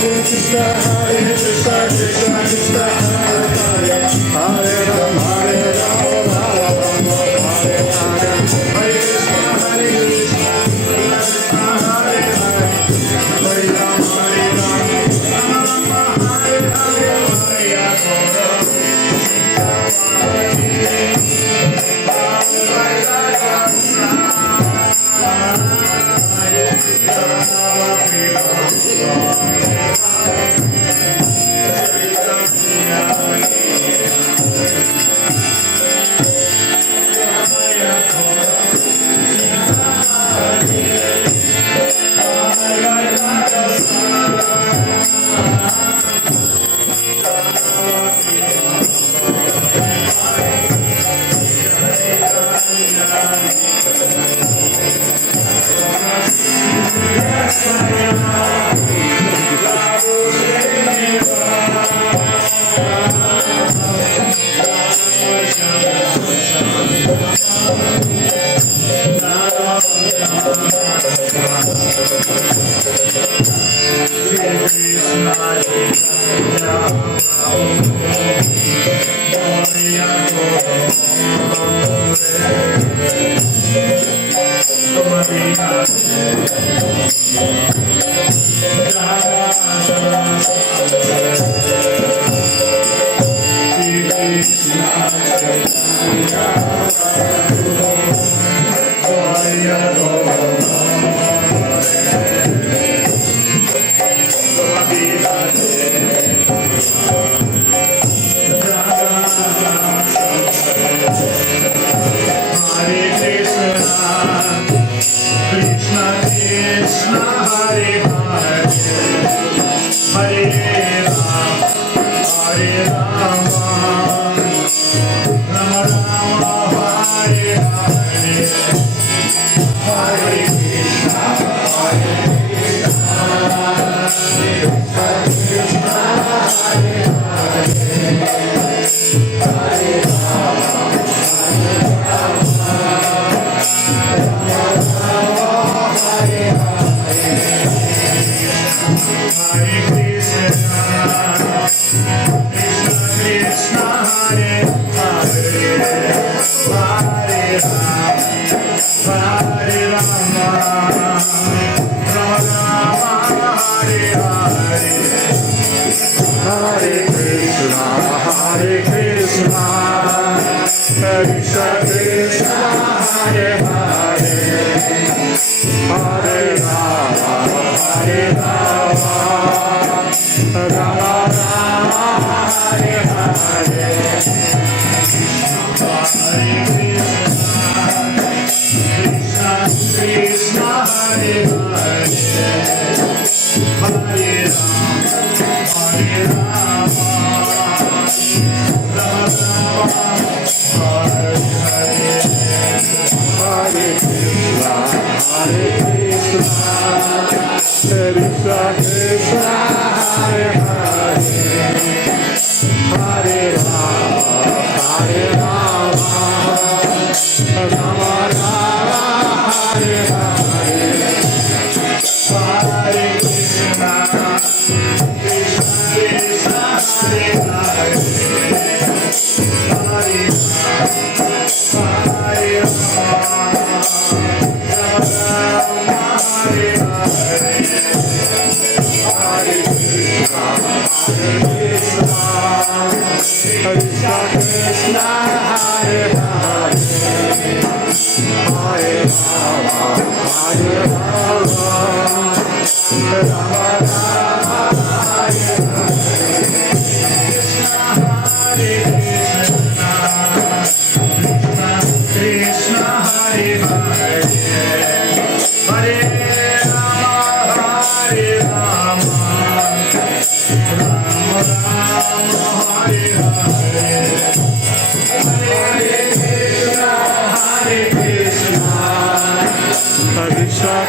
Krishna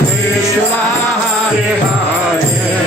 Krishna Hare Hare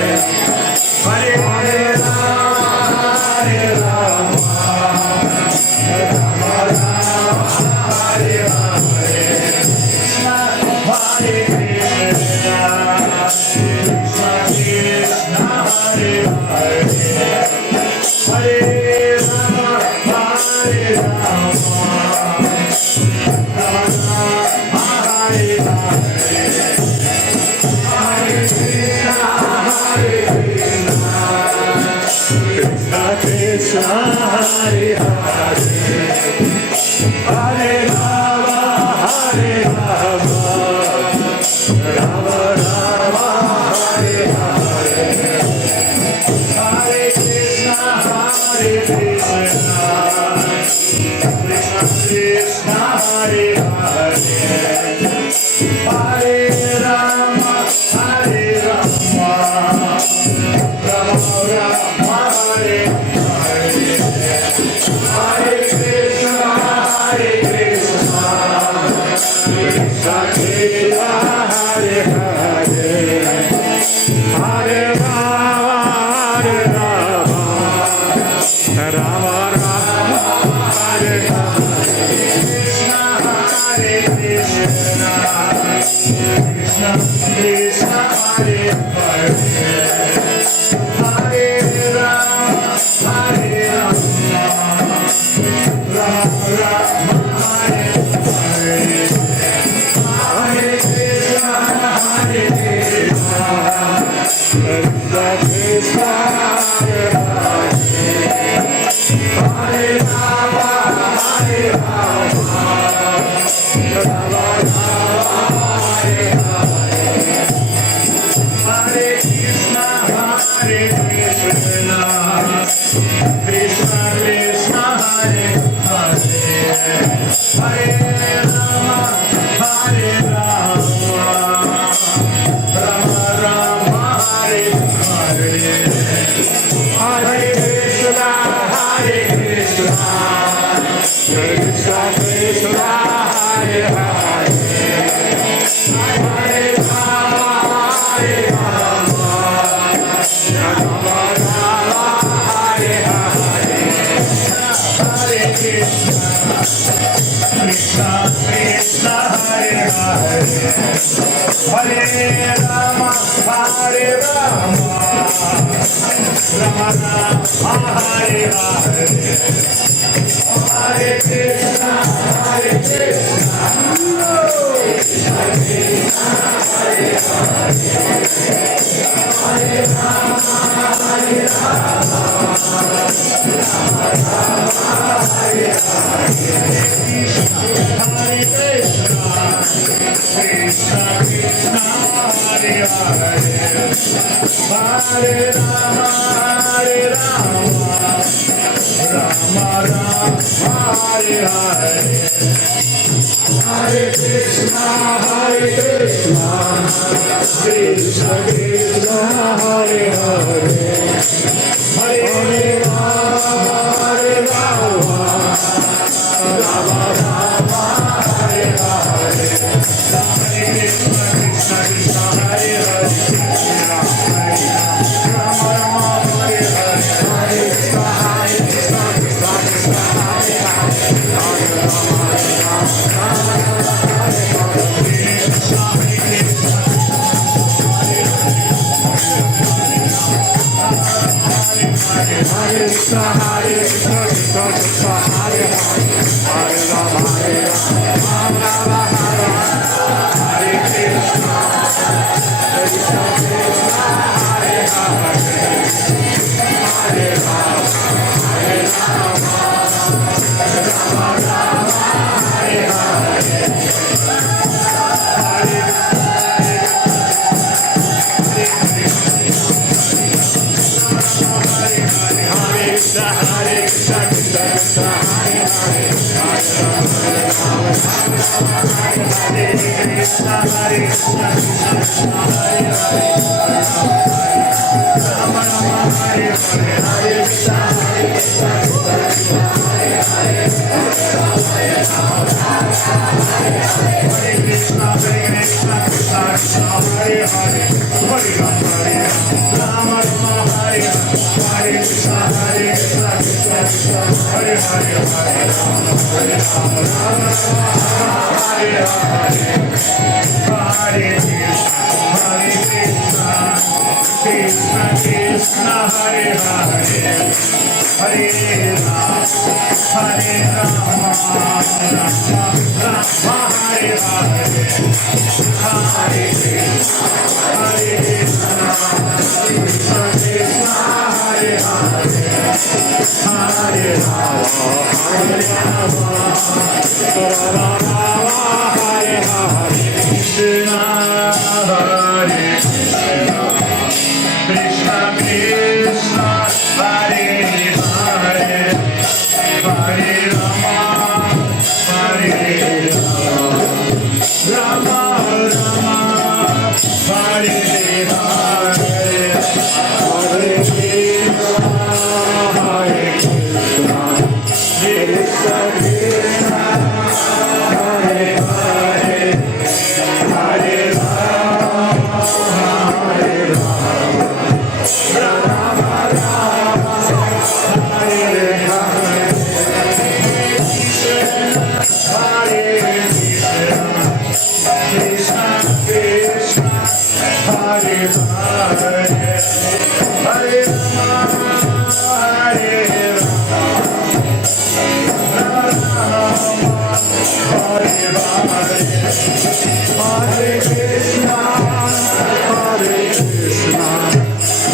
Rama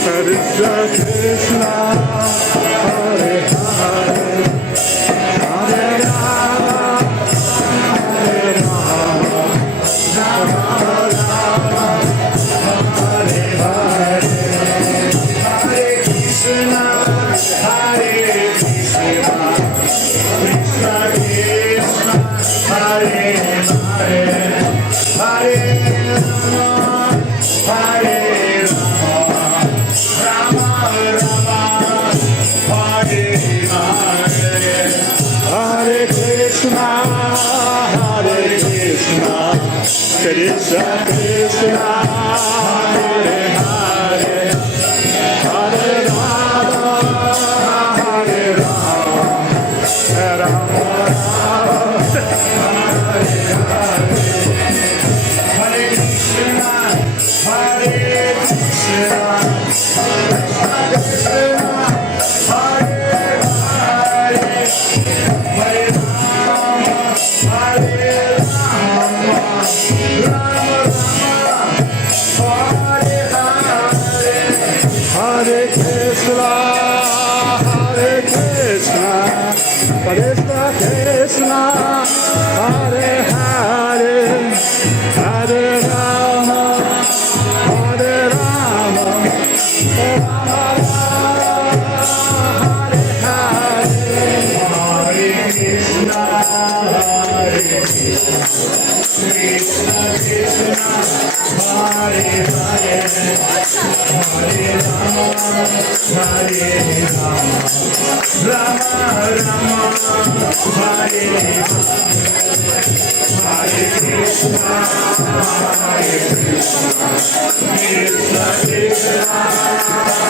Krishna Krishna, Hare Hare, Hare Rama, Hare Rama, Rama Rama, Hare Hare, Hare Krishna, Hare Krishna, Krishna Krishna, Hare Hare, Hare Rama, Hare Rama, Rama Rama, Hare Hare, Hare Krishna, Krishna Krishna, Hare Hare, Hare Rama, Hare Rama, Rama Rama, Hare Hare, Hare Krishna, Hare Krishna, Krishna Krishna, Hare Hare, Hare Rama, Hare Rama, Rama Rama, Hare Hare, Hare Krishna, Hare Krishna, Krishna Krishna, Hare Hare, Hare Rama, Hare Rama, Rama Rama, Hare Hare, Hare Krishna, Hare Krishna, Krishna Krishna,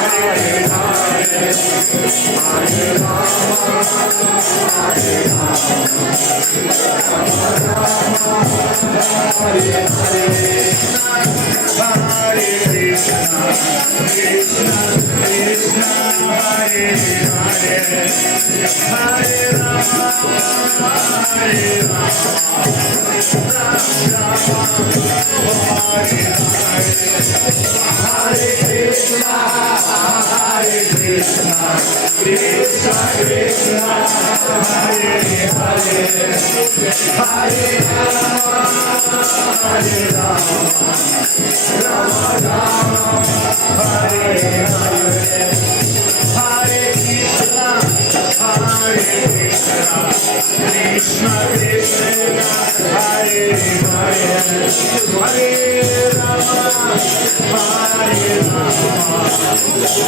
Hare Hare, Hare Rama, Hare Rama, Rama Rama, Hare Hare Krishna, Hare Krishna, Krishna Krishna, Hare Hare, Hare Rama, Hare Rama, Hare Hare, Hare Krishna, Krishna Krishna, Hare Hare, Hare Rama, Hare Rama, Hare Krishna, Hare Krishna, Krishna Krishna, Hare Hare, Hare Rama, Hare Rama, Rama Rama, Hare Hare, Hare Krishna, Hare Krishna, Krishna Krishna, Hare Hare, Hare Rama, Hare Rama,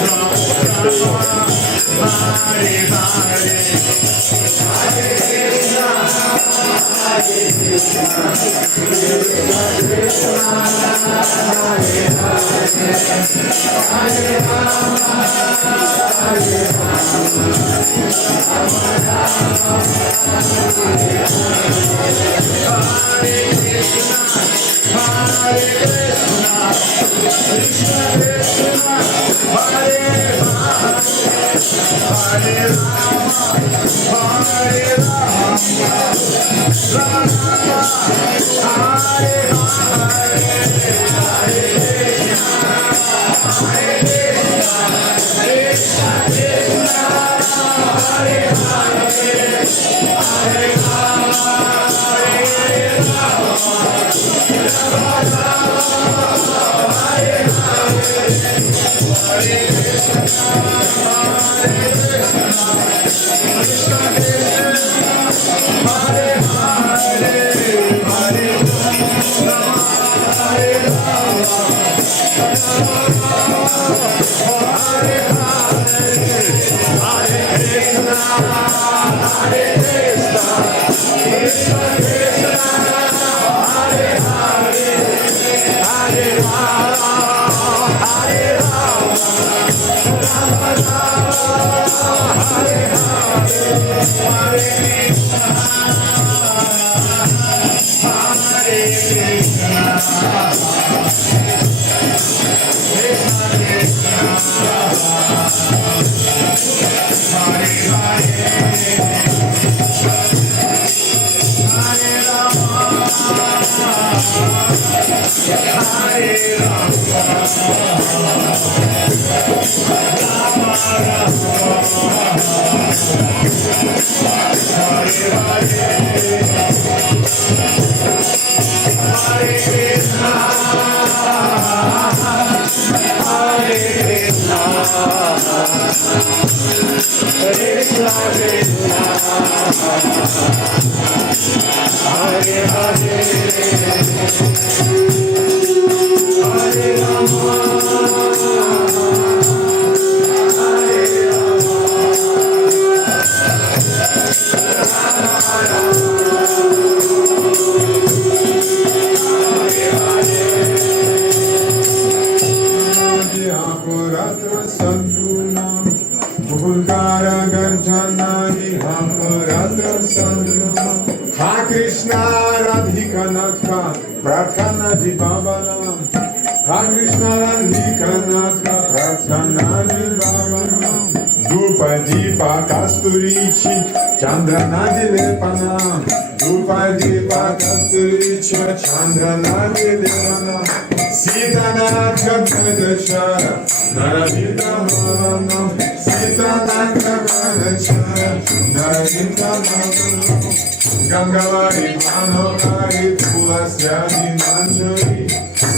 Rama Rama, Hare Hare, Hare Krishna, Hare Krishna, Krishna Krishna, Hare Hare, Hare Rama, Hare Rama, Rama Rama, Hare Krishna, Hare Krishna, Krishna Krishna, Hare Hare, Hare Rama, Hare Rama, Rama Rama, Hare Hare, Hare Krishna, Hare Krishna, Krishna Krishna, Hare Hare, Hare Rama, Hare Rama, Rama Rama, Hare Hare, Hare Krishna, Hare Krishna, Krishna Krishna, Hare Hare, Hare Rama, Hare Rama, Hare Hare, Hare Krishna, Hare Krishna, Krishna Krishna, Hare Hare, Hare Rama, Hare Rama, Rama Rama, Krishna Radhika Nathka Prarthana Di Bhavanam Ha Krishna Radhika Nathka Prarthana Di Bhavanam Dupa Dipa Kasturichi Chandra Dilepanam Dupa Dipa Kasturichi Chandra Dilepanam Sita Nathka Bhadachara Naravita Bhavanam Sita Nathka Bhadachara Naravita Bhavanam Gangavari Manohari Tulasyadi Manjari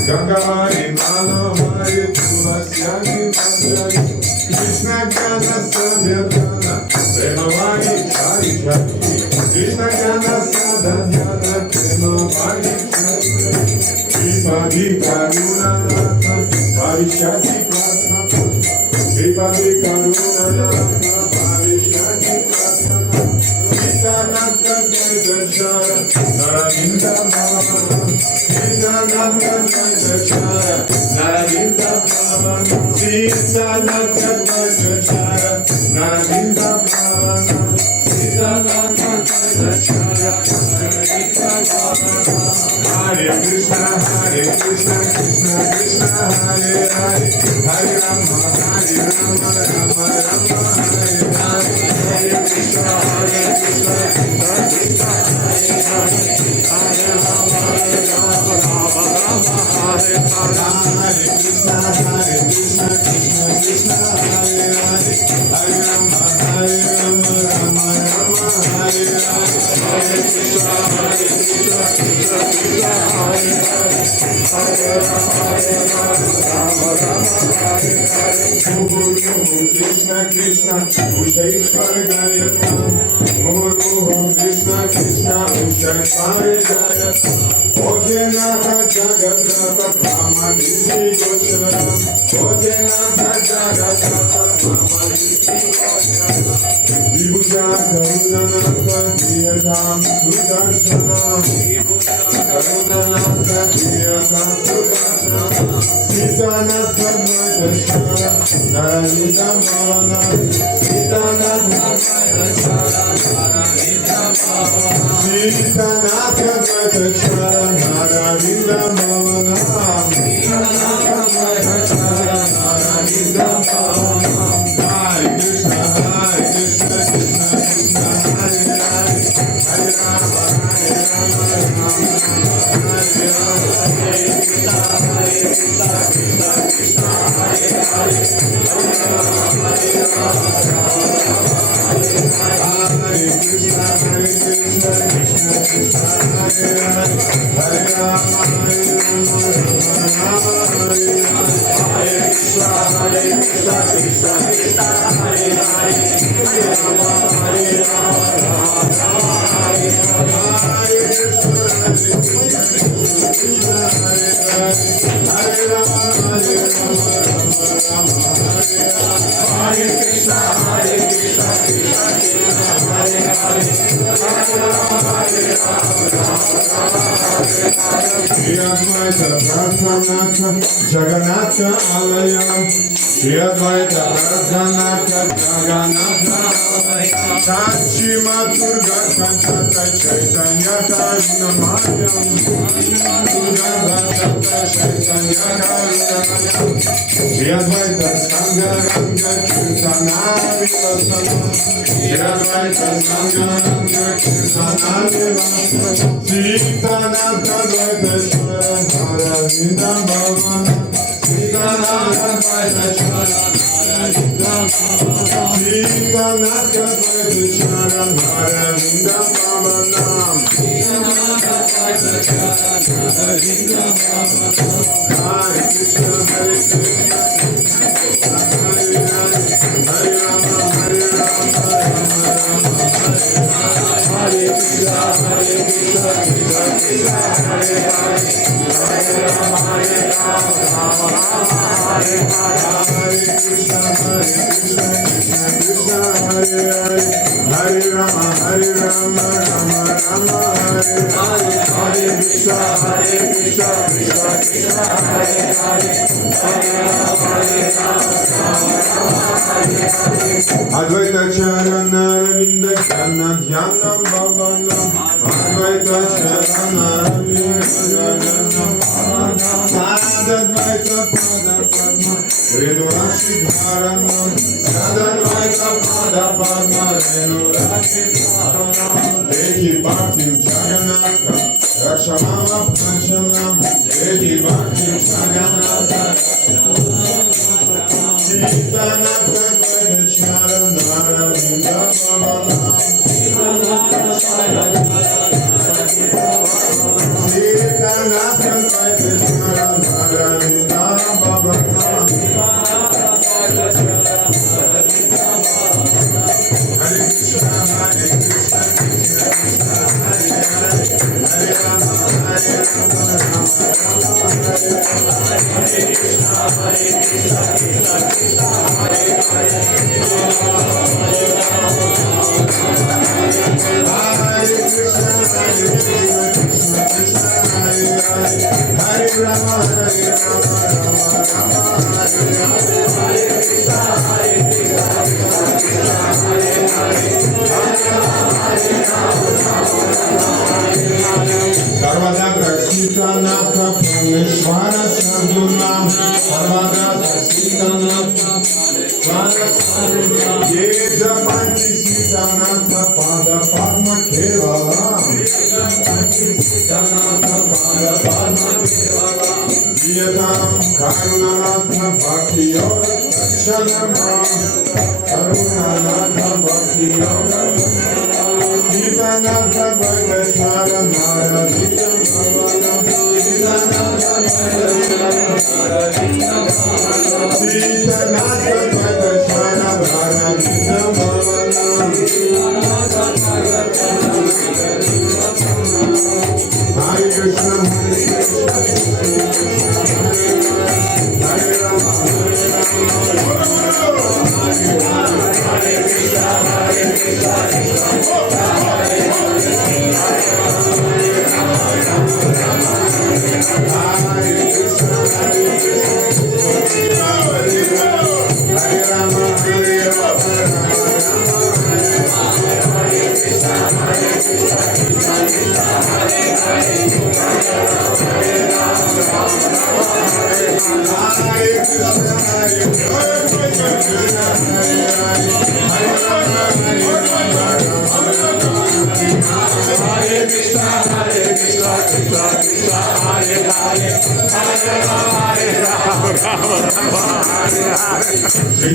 Gangavari Manohari Tulasyadi Manjari Krishna Gana Sadhyana Premavani Chari Chari Krishna Gana Sadhyana Premavani Chari Kripadi Karuna Natha Bhavishati Pratma Kripadi Karuna Natha Bhavishati Pratma Sita Naravinda Bhava Sita Naravinda Naravinda Bhava Sita Naravinda Bhava Sita Naravinda Hare Krishna Krishna Krishna Hare Hare Hare Rama Rama Rama Hare Hare Hare Krishna Krishna Krishna Usheshwar Gayatam Murmuhu Krishna Krishna Usheshwar Gayatam Ojenatha Jagatratha Pramadisi Gocharam Ojenatha Jagatratha Pramadisi Gocharam Vibhuja Karunanatha Diyatam Sudarshanam Vibhuja Karunanatha Diyatam Sudarshanam Sitanatha Dvaitashara Naravita Bhavana Sitanatha Dvaitashara Naravita Bhavana Sitanatha Dvaitashara Naravita Bhavana Sitanatha Dvaitashara Naravita Bhavana Hare Krishna Krishna Krishna Hare Hare Hare Rama Rama Hare Krishna Krishna Krishna Hare Hare Hare Krishna Krishna Krishna Hare Hare Hare Rama Rama Hare Hare Krishna Krishna Krishna Hare Hare Hare Rama Hare Rama Hare Hare Krishna Krishna Krishna Hare Hare Hare Rama Hare Rama Rama Hare Hare Krishna Krishna Krishna Hare Hare Hare Rama Hare Rama Shri Advaita Pradhanatha Jagannatha Alayam Shri Advaita Pradhanatha Jagannatha Alayam Sachi Maturga Kantata Chaitanya Karunamayam Durga Bhatata Chaitanya Karunamayam Shri Advaita Sangha Ranga Kirtana Vivasana Shri Advaita Sangha Ranga Kirtana Vivasana Sitanatha Dvaitashvara Naravinda Bhavana Sitanatha Dvaitashvara Naravinda Bhavana Sitanatha Dvaitashvara Naravinda Bhavana Sitanatha Dvaitashvara Naravinda Bhavana Hare Krishna Hare Krishna Hare Hare Hare Rama Rama Rama Advaita Charana Ravinda Jana Dhyanam Bhavanam Advaita Charana Ravinda Jana Bhavanam Sadadvaita Pada Padma Redurashi Dharanam Sadadvaita Pada Padma Redurashi Dharanam Dehi Bhaktim Jagannatham Rakshamala Panchanam Dehi Bhaktim Jagannatham Chitanatha Charanara Vinda Bhavanam Chitanatha Charanara Vinda Bhavanam Hare Krishna Hare Krishna Krishna Krishna Hare Hare Hare Rama Hare Rama Rama Rama Hare Hare Krishna Hare Krishna Krishna Krishna Hare Hare Hare Krishna Hare Krishna Krishna Hare Hare Hare Rama Hare Rama Rama Rama Hare Hare Hare Krishna Hare Krishna Krishna Krishna Hare Hare Sarvada Darsita Natha Prameshwara Sadhunam Sarvada Darsita Natha Prameshwara Sadhunam Ye Japanti Sita Natha Pada Padma Kevalam Ye Japanti Sita Natha Pada Padma Kevalam Viyatam Karuna Natha Bhakti Yoga Takshanamam Karuna Natha Bhakti Yoga Sitanatha Vaideshwara Nara Vitam Bhavanam Sitanatha Vaideshwara Nara Vitam Bhavanam Sitanatha Vaideshwara Nara Vitam Bhavanam Hare Krishna Hare Krishna Hare Rama Hare Rama Hare Krishna Hare Krishna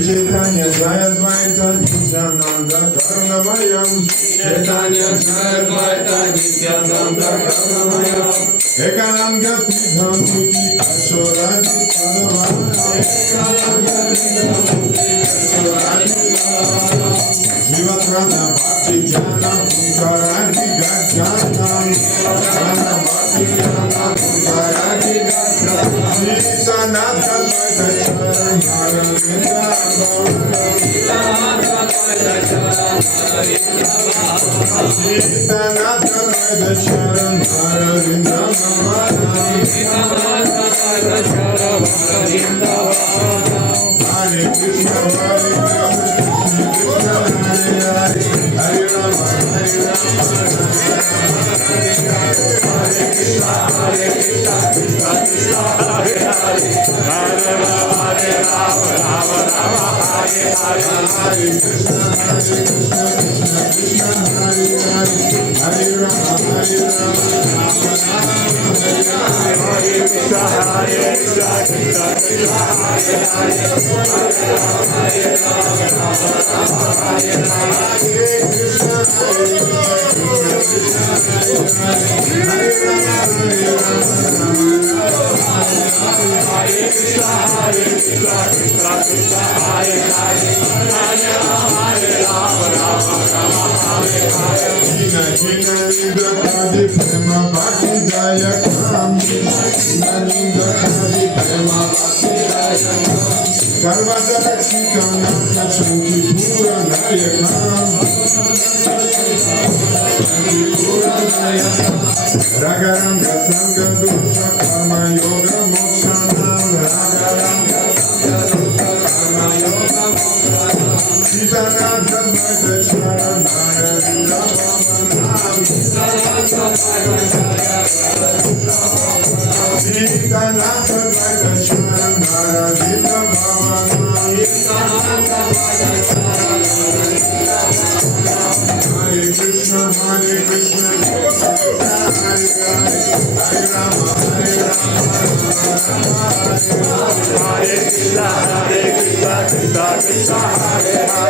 Chaitanya Jayadvaita Nityananda Karunamayam Chaitanya Jayadvaita Nityananda Karunamayam Ekananda Pidham Muti Kashoraji Sadhavana Ekananda Pidham Muti Kashoraji Sadhavana Jivatrana Bhakti Jnana Punkaraji Gajjanam Jivatrana Bhakti Jnana Punkaraji Gajjanam Jitanatha Vaideshwara Nara Vinda Bhavanam Jitanatha Vaideshwara Nara Vinda Bhavanam Hare Krishna Hare Krishna Krishna Hare Hare Rama Hare Rama Hare Krishna Hare Krishna Krishna Krishna Hare Hare Hare Rama Hare Rama Rama Rama Hare Hare Hare Krishna Hare Krishna Krishna Krishna Hare Hare Hare Rama Hare Rama Rama Rama Hare Hare Hare Krishna Hare Krishna Krishna Krishna Hare Hare Hare Rama Hare Rama Rama Rama Hare Hare Hare Krishna Hare Krishna Krishna Hare Hare Hare Rama Hare Rama Rama Hare Krishna Hare Krishna Krishna Krishna Hare Hare Hare Rama Hare Rama Rama Rama Hare Hare Jina Jina Nidra Kadi Prema Bhakti Dayakam Jina Jina Nidra Kadi Prema Bhakti Dayakam Sarvada Rakshitanam Shanti Pura Nayakam Shanti Pura Nayakam Ragaranga Sangha Dusha Karma Yoga Mokshanam Ragaranga Sangha Dusha Karma Yoga Mokshanam Sitanatha Hare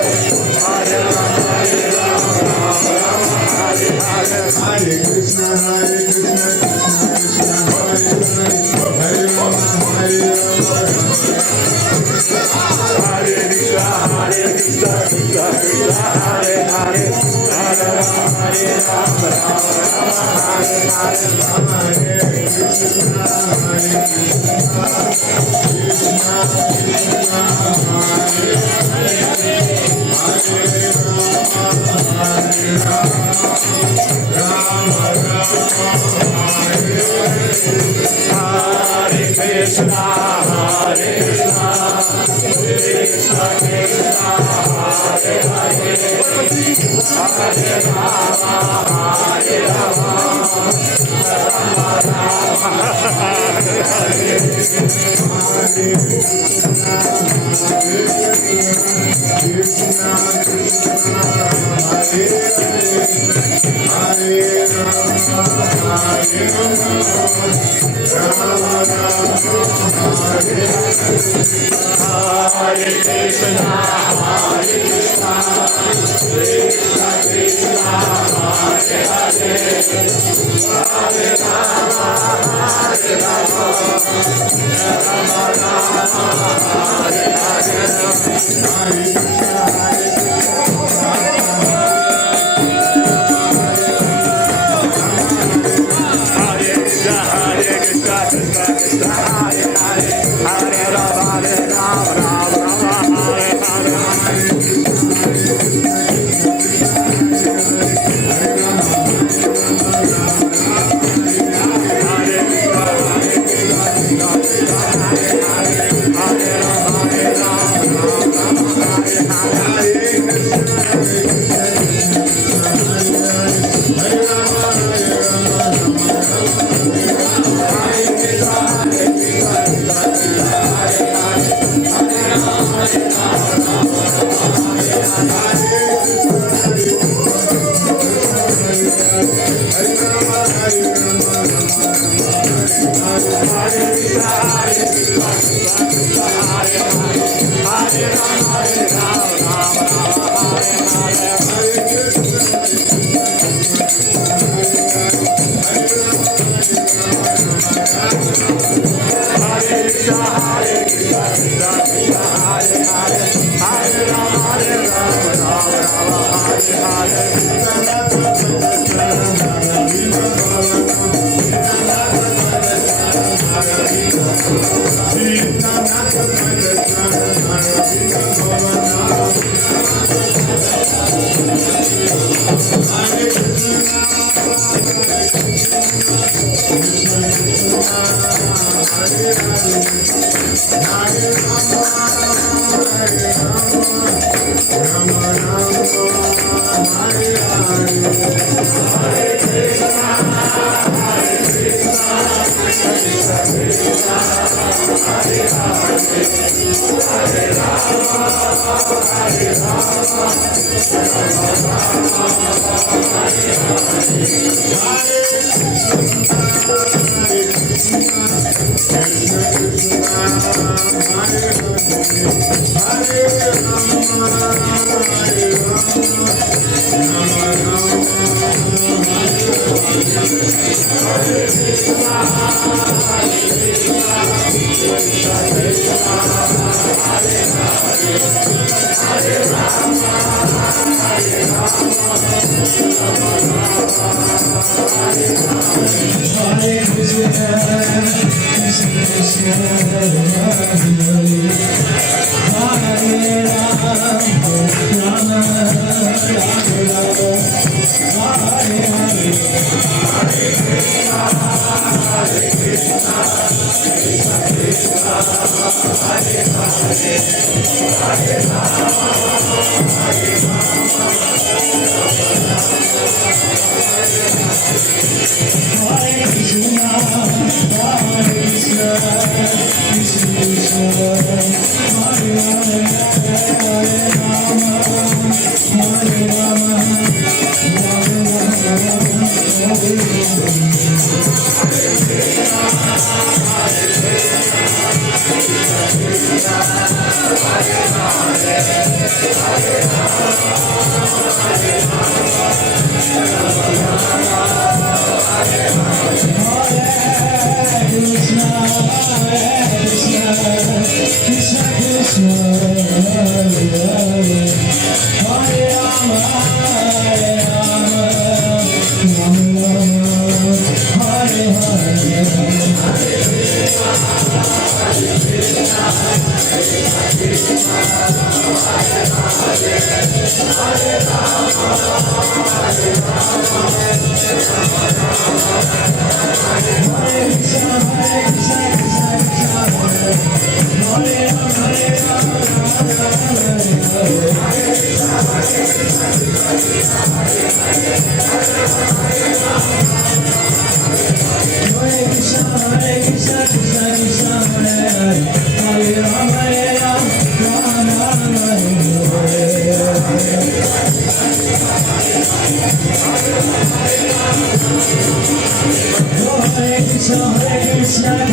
Krishna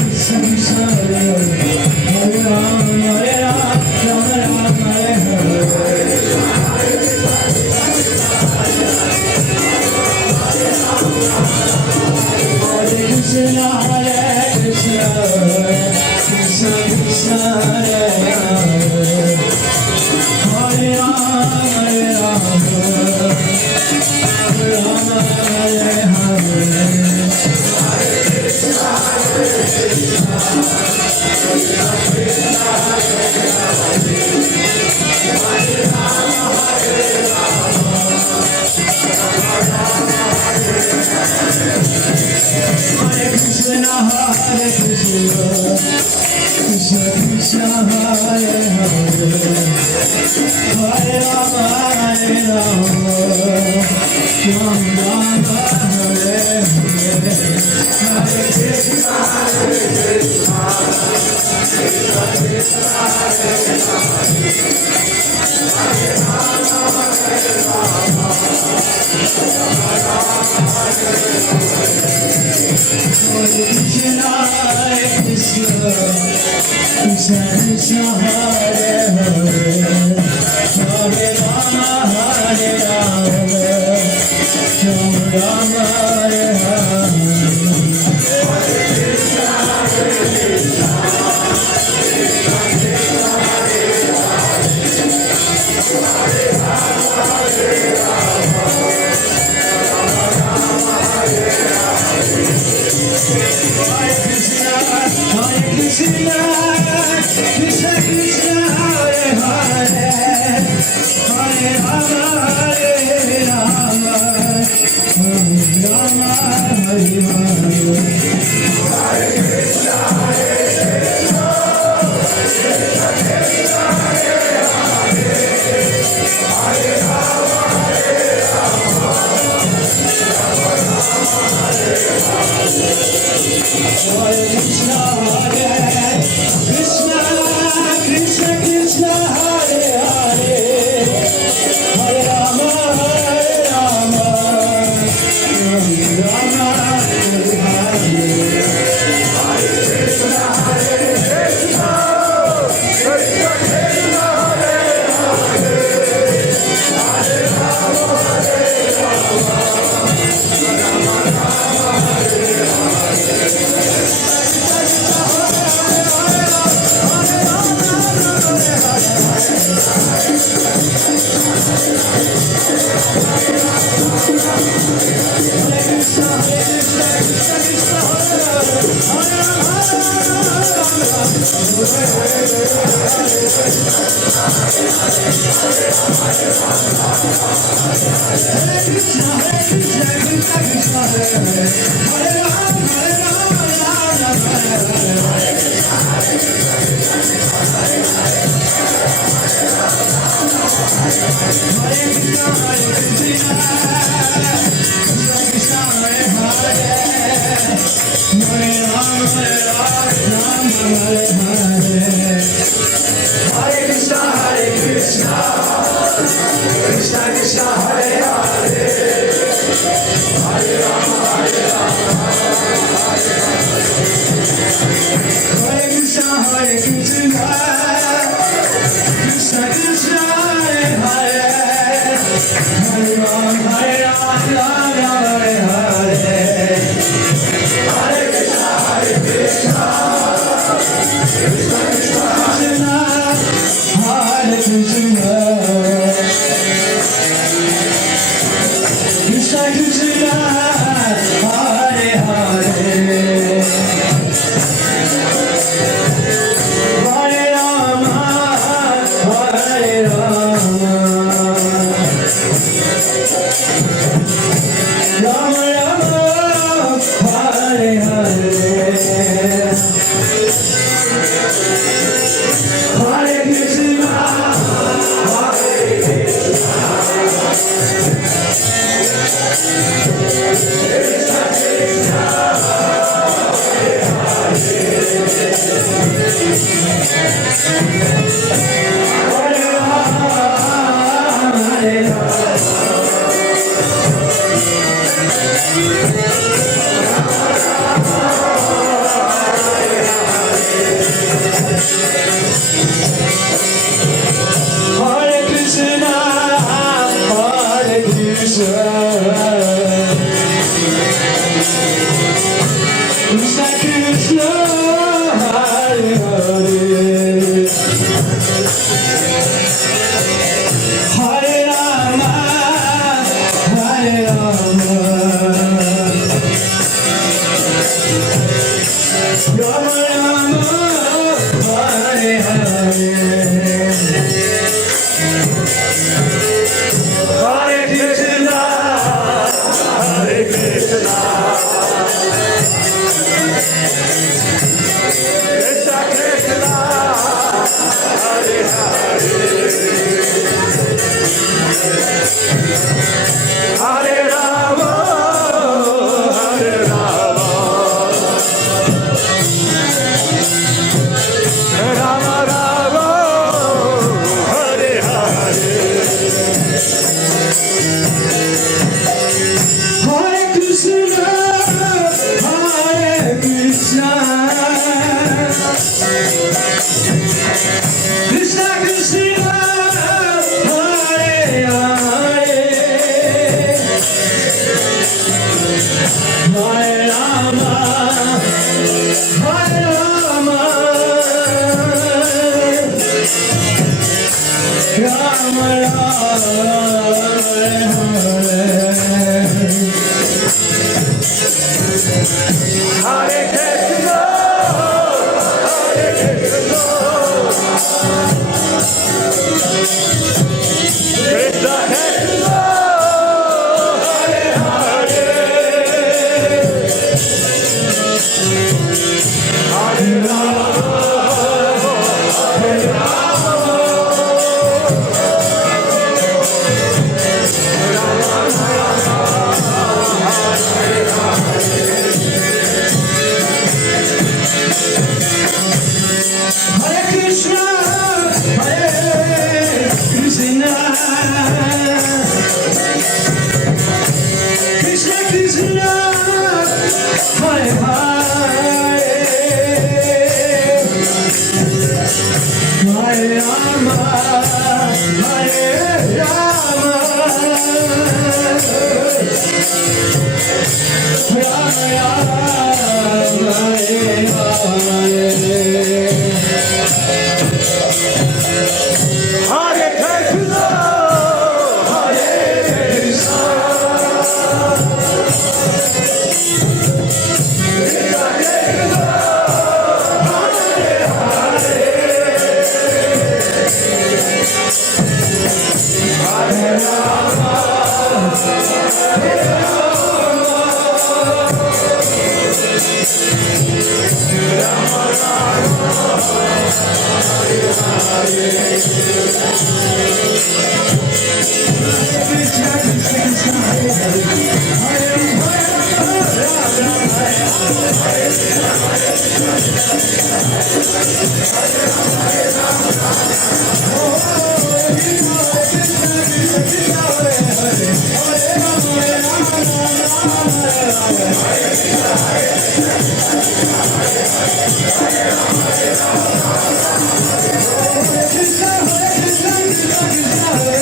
Krishna Hare Hare Hare Rama Hare Rama Hare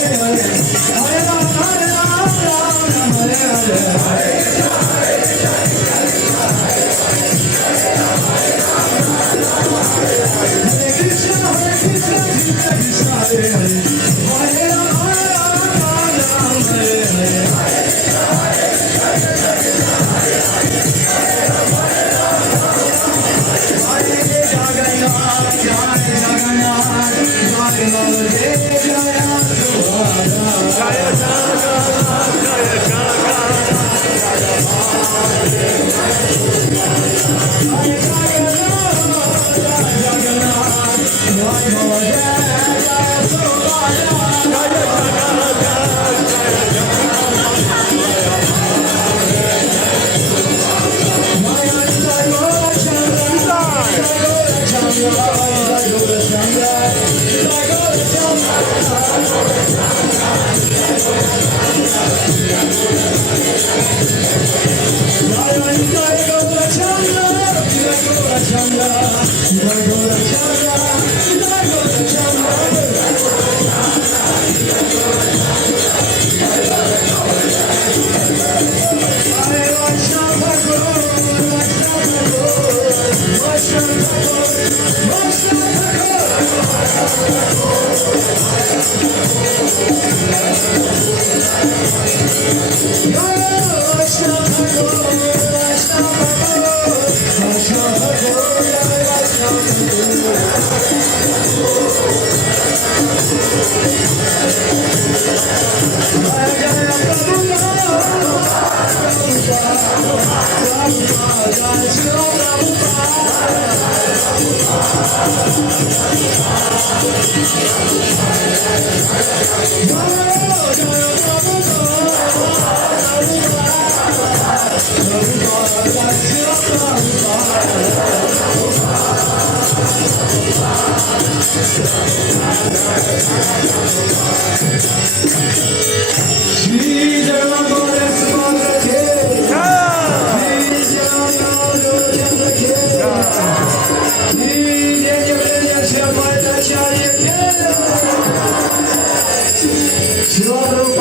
Всего доброго.